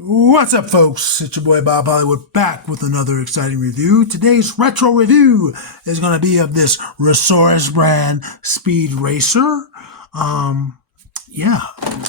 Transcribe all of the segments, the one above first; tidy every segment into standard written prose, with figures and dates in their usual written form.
What's up, folks? It's your boy Bob Hollywood back with another exciting review. Today's retro review is going to be of this ReSaurus brand Speed Racer. Yeah,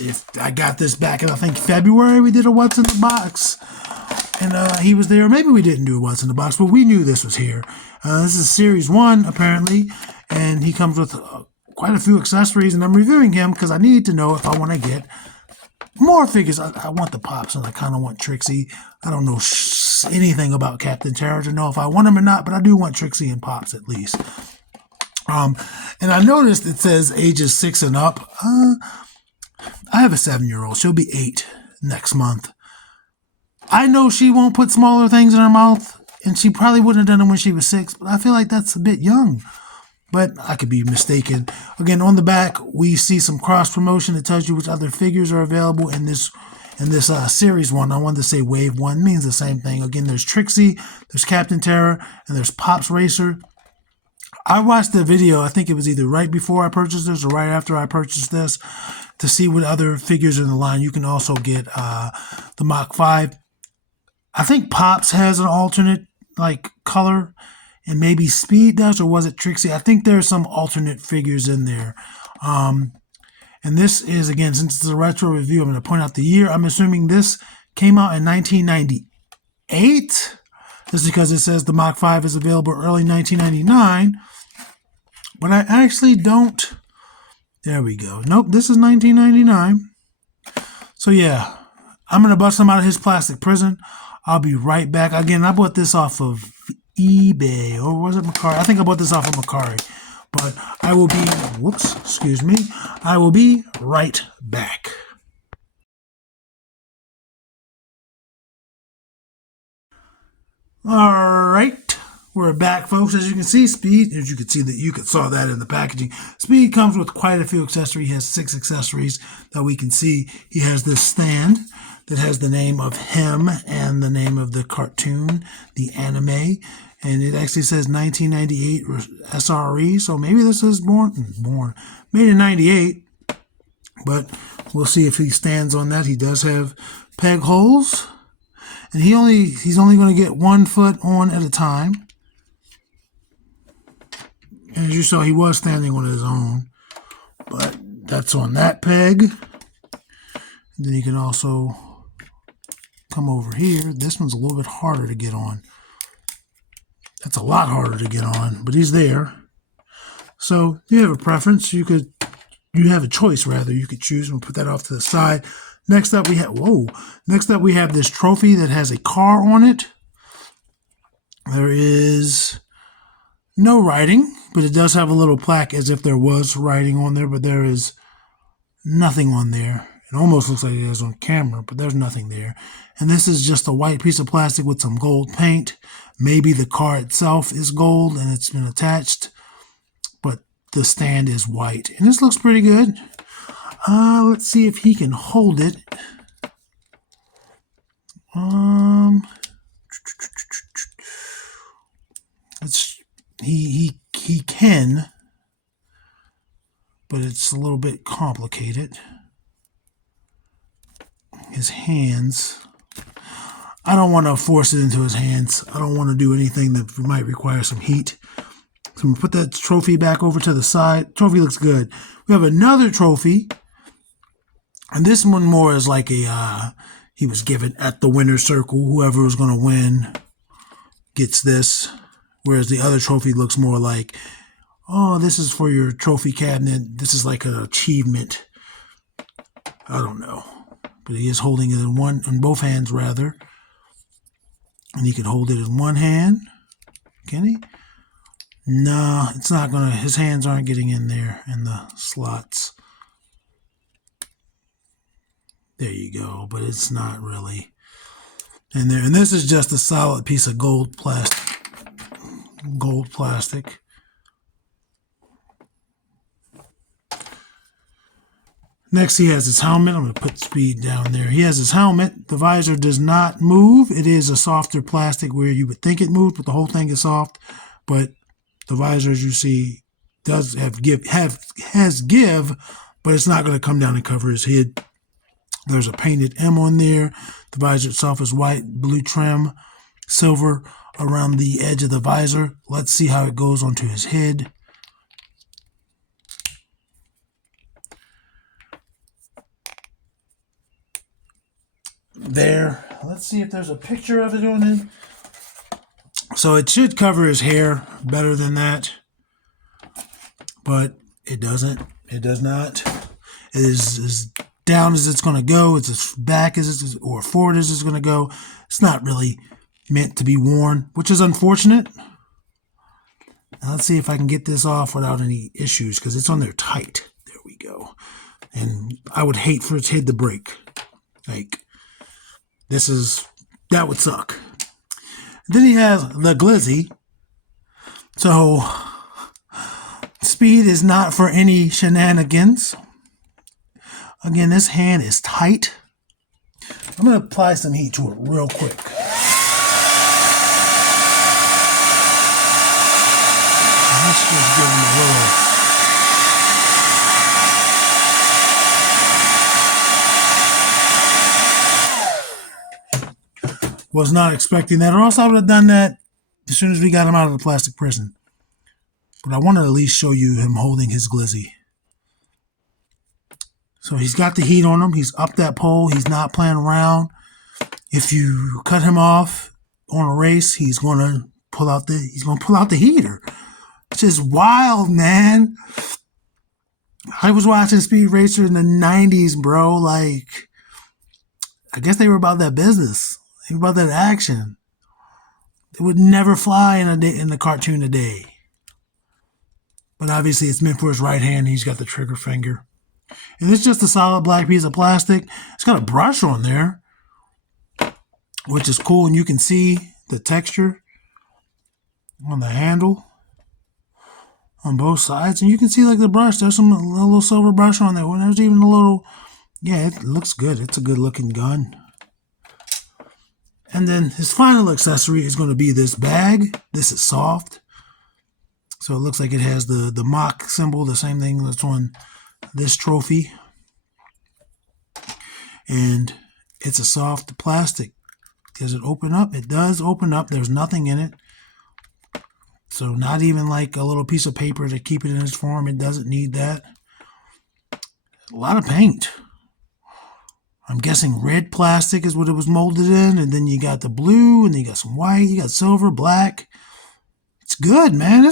if I got this back in, I think, February. We did a What's in the Box, and he was there. Maybe we didn't do a What's in the Box, but we knew this was here. This is Series 1, apparently, and he comes with quite a few accessories, and I'm reviewing him because I need to know if I want to get more figures. I want the Pops, and I kind of want Trixie. I don't know anything about Captain Terror to know if I want him or not, but I do want Trixie and Pops at least. And I noticed it says ages 6 and up. I have a 7-year-old. She'll be 8 next month. I know she won't put smaller things in her mouth, and she probably wouldn't have done it when she was 6, but I feel like that's a bit young. But I could be mistaken. Again, on the back, we see some cross promotion that tells you which other figures are available in this Series 1. I wanted to say Wave 1 means the same thing. Again, there's Trixie, there's Captain Terror, and there's Pops Racer. I watched the video, I think it was either right before I purchased this or right after I purchased this, to see what other figures are in the line. You can also get the Mach 5. I think Pops has an alternate color, and maybe Speed does, or was it Trixie? I think there are some alternate figures in there. And this is, again, since it's a retro review, I'm going to point out the year. I'm assuming this came out in 1998, just because it says the Mach 5 is available early 1999. But I actually don't. There we go. Nope, this is 1999. So yeah, I'm going to bust him out of his plastic prison. I'll be right back. Again, I bought this off of eBay, or was it Macari? I think I bought this off of Macari. But I will be, excuse me. I will be right back. All right, we're back, folks. As you can see, Speed, as you can see, that you saw that in the packaging. Speed comes with quite a few accessories. He has 6 accessories that we can see. He has this stand that has the name of him and the name of the cartoon, the anime. And it actually says 1998 SRE, so maybe this is made in 98. But we'll see if he stands on that. He does have peg holes, and he's only going to get 1 foot on at a time. As you saw, he was standing on his own, but that's on that peg. And then you can also come over here. This one's a little bit harder to get on. That's a lot harder to get on, but he's there. So you have a preference. You have a choice, rather. You could choose and put that off to the side. Next up we have this trophy that has a car on it. There is no writing, but it does have a little plaque as if there was writing on there, but there is nothing on there. It almost looks like it is on camera, but there's nothing there. And this is just a white piece of plastic with some gold paint. Maybe the car itself is gold and it's been attached, but the stand is white. And this looks pretty good. Let's see if he can hold it. He can, but it's a little bit complicated. His hands, I don't want to force it into his hands. I don't want to do anything that might require some heat. So I'm going to put that trophy back over to the side. Trophy looks good. We have another trophy, and this one more is like he was given at the winner's circle. Whoever was going to win gets this, whereas the other trophy looks more like, oh, this is for your trophy cabinet. This is like an achievement. I don't know. But he is holding it in both hands, rather. And he can hold it in one hand. Can he? No, it's not gonna. His hands aren't getting in there in the slots. There you go. But it's not really in there. And this is just a solid piece of gold plastic. Gold plastic. Next, he has his helmet. I'm going to put Speed down there. He has his helmet. The visor does not move. It is a softer plastic where you would think it moved, but the whole thing is soft. But the visor, as you see, has give, but it's not going to come down and cover his head. There's a painted M on there. The visor itself is white, blue trim, silver around the edge of the visor. Let's see how it goes onto his head. There. Let's see if there's a picture of it on it. So it should cover his hair better than that, but it doesn't. It does not. It is as down as it's going to go. It's as back as it's, or forward as it's going to go. It's not really meant to be worn, which is unfortunate. Now let's see if I can get this off without any issues, because it's on there tight. There we go. And I would hate for its head to break. Like, that would suck. Then he has the glizzy. So, speed is not for any shenanigans. Again, this hand is tight. I'm going to apply some heat to it real quick. Let's just give him a little. Was not expecting that, or else I would have done that as soon as we got him out of the plastic prison. But I want to at least show you him holding his glizzy. So he's got the heat on him. He's up that pole. He's not playing around. If you cut him off on a race, he's going to pull out the heater. It's just wild, man. I was watching Speed Racer in the 90s, bro. Like, I guess they were about that business. They were about that action. It would never fly in the cartoon today. But obviously it's meant for his right hand. He's got the trigger finger. And it's just a solid black piece of plastic. It's got a brush on there, which is cool. And you can see the texture on the handle on both sides. And you can see like the brush. There's a little silver brush on there. There's even a little, yeah, it looks good. It's a good looking gun. And then his final accessory is going to be this bag. This is soft. So it looks like it has the mock symbol, the same thing that's on this trophy. And it's a soft plastic. Does it open up? It does open up. There's nothing in it. So not even like a little piece of paper to keep it in its form. It doesn't need that. A lot of paint. I'm guessing red plastic is what it was molded in. And then you got the blue, and then you got some white, you got silver, black. It's good, man.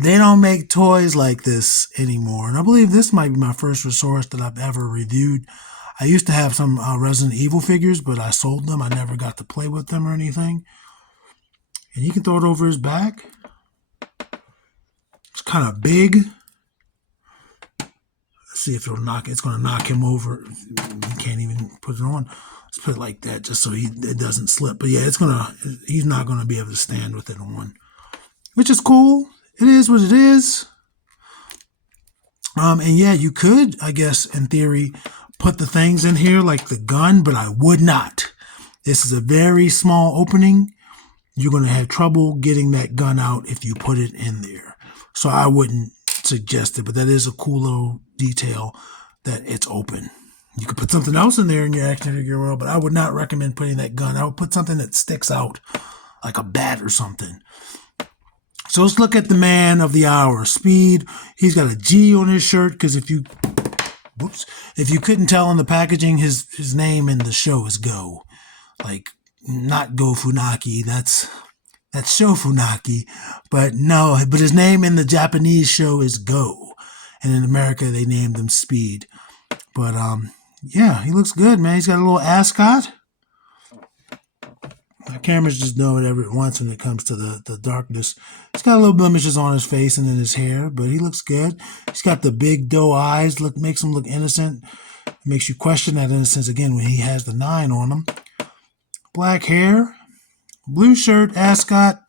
They don't make toys like this anymore. And I believe this might be my first ReSaurus that I've ever reviewed. I used to have some Resident Evil figures, but I sold them. I never got to play with them or anything. And you can throw it over his back. It's kind of big. Let's see if it's going to knock him over. You can't even put it on. Let's put it like that just so it doesn't slip. But yeah, he's not going to be able to stand with it on. Which is cool. It is what it is. And yeah, you could, I guess, in theory, put the things in here like the gun, but I would not. This is a very small opening. You're going to have trouble getting that gun out if you put it in there. So I wouldn't suggest it, but that is a cool little detail that it's open. You could put something else in there in your action figure world, but I would not recommend putting that gun. I would put something that sticks out, like a bat or something. So let's look at the man of the hour, Speed. He's got a G on his shirt because if you couldn't tell on the packaging, his name in the show is Go. Like, not Go Funaki, that's Sho Funaki. But his name in the Japanese show is Go. And in America, they named him Speed. But, yeah, he looks good, man. He's got a little ascot. My cameras just know whatever it wants when it comes to the darkness. He's got a little blemishes on his face and in his hair, but he looks good. He's got the big doe eyes, makes him look innocent. It makes you question that innocence again when he has the 9 on him. Black hair, blue shirt, ascot,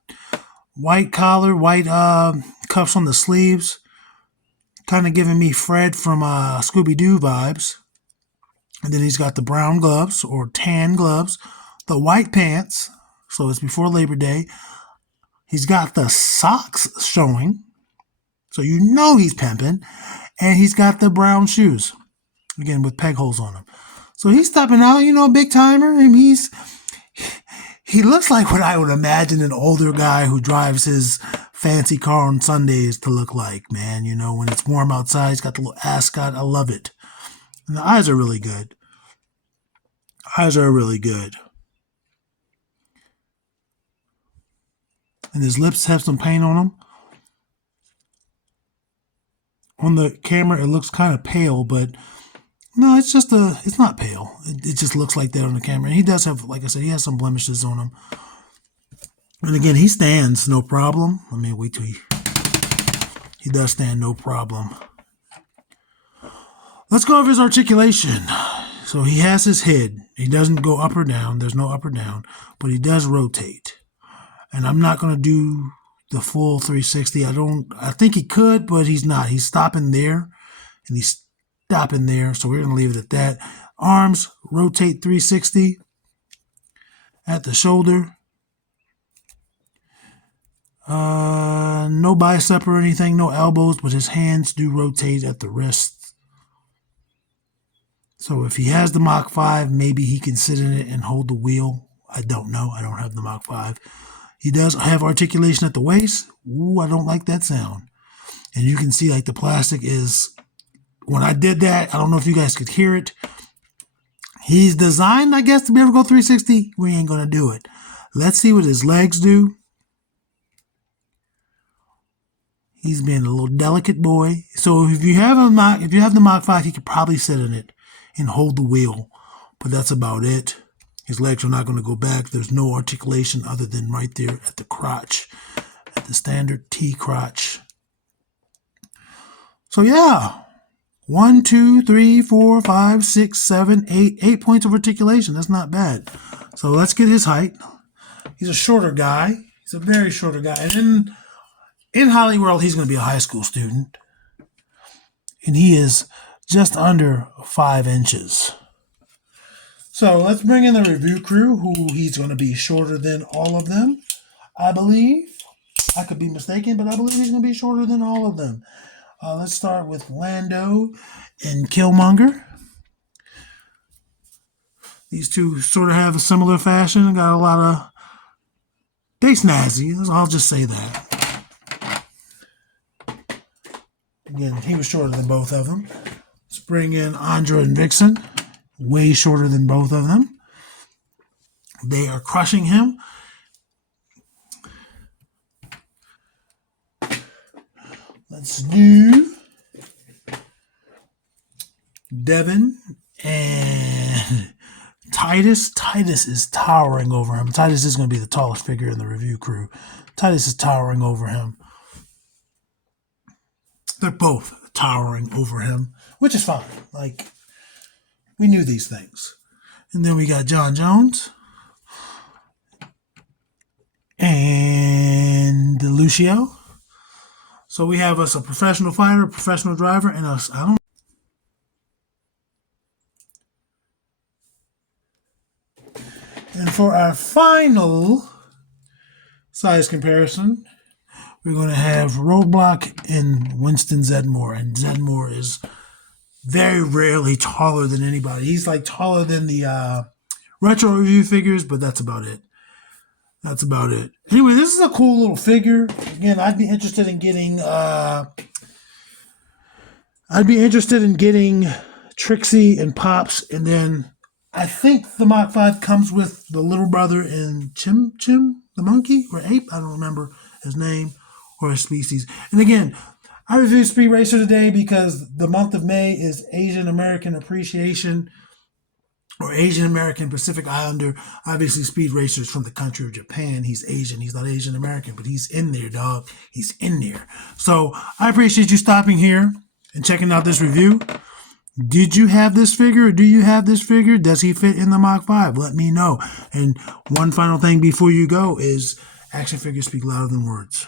white collar, white cuffs on the sleeves. Kind of giving me Fred from Scooby-Doo vibes. And then he's got the brown gloves or tan gloves. The white pants, so it's before Labor Day. He's got the socks showing, so you know he's pimping. And he's got the brown shoes. again with peg holes on him. So he's stepping out, you know, big timer, and he looks like what I would imagine an older guy who drives his fancy car on Sundays to look like, man. You know, when it's warm outside, he's got the little ascot. I love it. And the eyes are really good. Eyes are really good. And his lips have some paint on them. On the camera, it looks kind of pale, but no, it's not pale. It just looks like that on the camera. And he does have, like I said, he has some blemishes on him. And again, he stands no problem. I mean, wait till he does stand no problem. Let's go over his articulation. So he has his head. He doesn't go up or down. There's no up or down, but he does rotate. And I'm not going to do the full 360. I think he could, but he's not. He's stopping there, and he's stopping there. So we're going to leave it at that. Arms rotate 360 at the shoulder. No bicep or anything, no elbows, but his hands do rotate at the wrists. So if he has the Mach 5, maybe he can sit in it and hold the wheel. I don't know. I don't have the Mach 5. He does have articulation at the waist. Ooh, I don't like that sound. And you can see like the plastic is, when I did that, I don't know if you guys could hear it. He's designed, I guess, to be able to go 360. We ain't going to do it. Let's see what his legs do. He's being a little delicate boy. So if you have the Mach 5, he could probably sit in it and hold the wheel. But that's about it. His legs are not going to go back. There's no articulation other than right there at the crotch, at the standard T crotch. So yeah, 1, 2, 3, 4, 5, 6, 7, 8. 8 points of articulation. That's not bad. So let's get his height. He's a shorter guy. He's a very shorter guy. And in Hollyworld, he's going to be a high school student. And he is just under 5 inches. So let's bring in the review crew, who he's going to be shorter than all of them, I believe. I could be mistaken, but I believe he's going to be shorter than all of them. Let's start with Lando and Killmonger. These two sort of have a similar fashion. Got a lot of... They snazzy. I'll just say that. Again, he was shorter than both of them. Let's bring in Andra and Vixen. Way shorter than both of them. They are crushing him. Let's do Devin and Titus. Titus is towering over him. Titus is going to be the tallest figure in the review crew. Titus is towering over him. They're both towering over him, which is fine. Like, we knew these things. And then we got John Jones and Lucio. So we have us a professional fighter, a professional driver, and us. And for our final size comparison, we're going to have Roadblock and Winston Zedmore. And Zedmore is very rarely taller than anybody. He's like taller than the retro review figures, but that's about it. That's about it. Anyway, this is a cool little figure. Again, I'd be interested in getting Trixie and Pops, and then I think the Mach 5 comes with the little brother and Chim the monkey or ape. I don't remember his name or his species. And again, I reviewed Speed Racer today because the month of May is Asian American Appreciation or Asian American Pacific Islander. Obviously, Speed Racer is from the country of Japan. He's Asian. He's not Asian American, but he's in there, dog. He's in there. So I appreciate you stopping here and checking out this review. Did you have this figure or do you have this figure? Does he fit in the Mach 5? Let me know. And one final thing before you go is action figures speak louder than words.